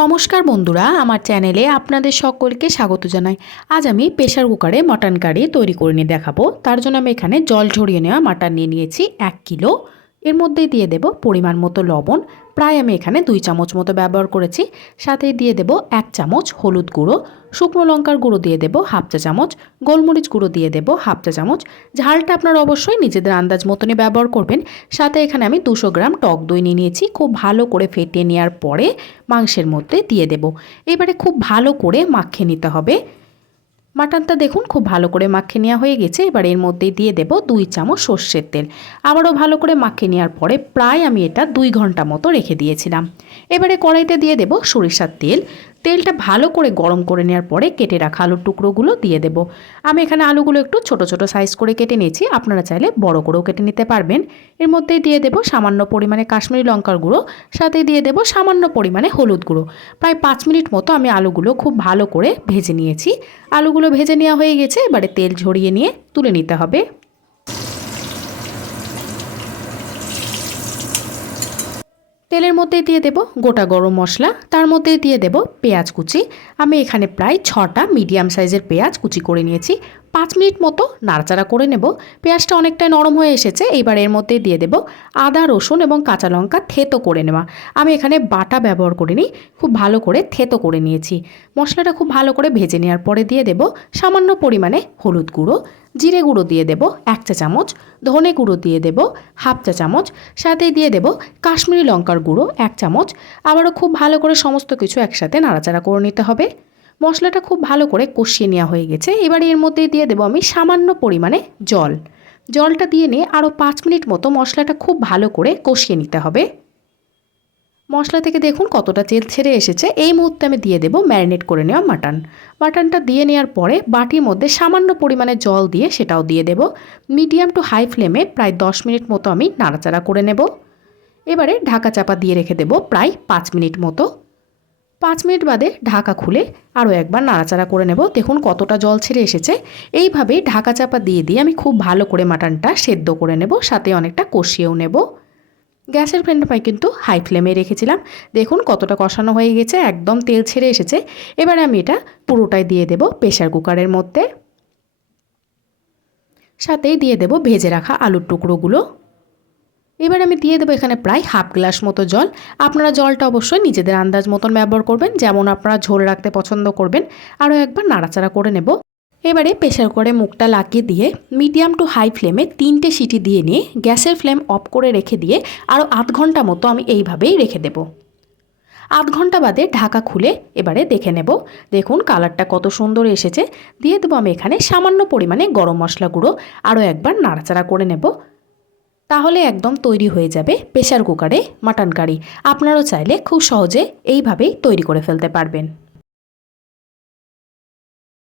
নমস্কার বন্ধুরা, আমার চ্যানেলে আপনাদের সকলকে স্বাগত জানাই। আজ আমি প্রেসার কুকারে মাটন কারি তৈরি করে নিয়ে দেখাবো। তার জন্য আমি এখানে জল ঝরিয়ে নেওয়া মাটন নিয়ে নিয়েছি 1 কিলো। এর মধ্যে দিয়ে দেব পরিমাণ মতো লবণ, প্রায় আমি এখানে 2 চামচ মতো ব্যবহার করেছি। সাথে দিয়ে দেব 1 চামচ হলুদ গুঁড়ো, শুকনো লঙ্কার গুঁড়ো দিয়ে দেব 1/2 চা চামচ, গোলমরিচ গুঁড়ো দিয়ে দেব 1/2 চা চামচ। ঝালটা আপনারা অবশ্যই নিজেদের আন্দাজ মতনই ব্যবহার করবেন। সাথে এখানে আমি 200 গ্রাম টক দই নিয়ে নিয়েছি। খুব ভালো করে ফেটিয়ে নেওয়ার পরে মাংসের মধ্যে দিয়ে দেব। এবারে খুব ভালো করে মাখিয়ে নিতে হবে। মাটনটা দেখুন খুব ভালো করে মাখিয়ে নেওয়া হয়ে গেছে। এবার এর মধ্যে দিয়ে দেব 2 চামচ সর্ষের তেল। আবারও ভালো করে মাখিয়ে নেওয়ার পরে প্রায় আমি এটা 2 ঘন্টা মতো রেখে দিয়েছিলাম। এবারে কড়াইতে দিয়ে দেব সরিষার তেল। তেলটা ভালো করে গরম করে নেওয়ার পরে কেটে রাখা আলুর টুকরোগুলো দিয়ে দেব। আমি এখানে আলুগুলো একটু ছোট ছোট সাইজ করে কেটে নিয়েছি, আপনারা চাইলে বড় করেও কেটে নিতে পারবেন। এর মধ্যে দিয়ে দেব সামান্য পরিমাণে কাশ্মীরি লঙ্কার গুঁড়ো, সাথে দিয়ে দেব সামান্য পরিমাণে হলুদ গুঁড়ো। প্রায় 5 মিনিট মতো আমি আলুগুলো খুব ভালো করে ভেজে নিয়েছি। আলুগুলো ভেজে নেওয়া হয়ে গেছে। এবারে তেল ঝরিয়ে নিয়ে তুলে নিতে হবে। তেলের মধ্যে দিয়ে দেব গোটা গরম মশলা, তার মধ্যে দিয়ে দেব পেঁয়াজ কুচি। আমি এখানে প্রায় 6টা মিডিয়াম সাইজের পেঁয়াজ কুচি করে নিয়েছি। 5 মিনিট মতো নাড়াচাড়া করে নেব। পেঁয়াজটা অনেকটাই নরম হয়ে এসেছে। এবার এর মধ্যে দিয়ে দেব আদা, রসুন এবং কাঁচা লঙ্কা থেতো করে নেওয়া। আমি এখানে বাটা ব্যবহার করিনি, খুব ভালো করে থেতো করে নিয়েছি। মশলাটা খুব ভালো করে ভেজে নেওয়ার পরে দিয়ে দেব সামান্য পরিমাণে হলুদ গুঁড়ো, জিরে গুঁড়ো দিয়ে দেব 1 চা চামচ, ধনে গুঁড়ো দিয়ে দেব 1/2 চা চামচ, সাথে দিয়ে দেব কাশ্মীরি লঙ্কার গুঁড়ো 1 চামচ। আবারও খুব ভালো করে সমস্ত কিছু একসাথে নাড়াচাড়া করে নিতে হবে। মশলাটা খুব ভালো করে কষিয়ে নেওয়া হয়ে গেছে। এবার এর মধ্যে দিয়ে দেব আমি সামান্য পরিমাণে জল। জলটা দিয়ে নিয়ে আরও 5 মিনিট মতো মশলাটা খুব ভালো করে কষিয়ে নিতে হবে। মশলা থেকে দেখুন কতটা তেল ছেড়ে এসেছে। এই মুহূর্তে আমি দিয়ে দেব ম্যারিনেট করে নেওয়া মাটনটা দিয়ে নেওয়ার পরে বাটির মধ্যে সামান্য পরিমাণে জল দিয়ে সেটাও দিয়ে দেব। মিডিয়াম টু হাই ফ্লেমে প্রায় 10 মিনিট মতো আমি নাড়াচাড়া করে নেব। এবারে ঢাকা চাপা দিয়ে রেখে দেব প্রায় 5 মিনিট মতো। 5 মিনিট বাদে ঢাকা খুলে আরও একবার নাড়াচাড়া করে নেব। দেখুন কতটা জল ছেড়ে এসেছে। এইভাবেই ঢাকা চাপা দিয়ে আমি খুব ভালো করে মাটনটা সেদ্ধ করে নেব, সাথে অনেকটা কষিয়েও নেব। গ্যাসের ফ্লেমটা কিন্তু হাই ফ্লেমে রেখেছিলাম। দেখুন কতটা কষানো হয়ে গেছে, একদম তেল ছেড়ে এসেছে। এবারে আমি এটা পুরোটাই দিয়ে দেব প্রেসার কুকারের মধ্যে। সাথেই দিয়ে দেব ভেজে রাখা আলুর টুকরোগুলো। এবার আমি দিয়ে দেবো এখানে প্রায় 1/2 গ্লাস মতো জল। আপনারা জলটা অবশ্যই নিজেদের আন্দাজ মতন ব্যবহার করবেন, যেমন আপনারা ঝোল রাখতে পছন্দ করবেন। আরও একবার নাড়াচাড়া করে নেব। এবারে প্রেসার কুকারে মুখটা লাগিয়ে দিয়ে মিডিয়াম টু হাই ফ্লেমে 3টে সিটি দিয়ে নিয়ে গ্যাসের ফ্লেম অফ করে রেখে দিয়ে আরও 1/2 ঘন্টা মতো আমি এইভাবেই রেখে দেব। 1/2 ঘন্টা বাদে ঢাকা খুলে এবারে দেখে নেব। দেখুন কালারটা কত সুন্দর এসেছে। দিয়ে দেবো আমি এখানে সামান্য পরিমাণে গরম মশলা গুঁড়ো। আরও একবার নাড়াচাড়া করে নেব। তাহলে একদম তৈরি হয়ে যাবে প্রেসার কুকারে মাটন কারি। আপনারাও চাইলে খুব সহজে এইভাবেই তৈরি করে ফেলতে পারবেন।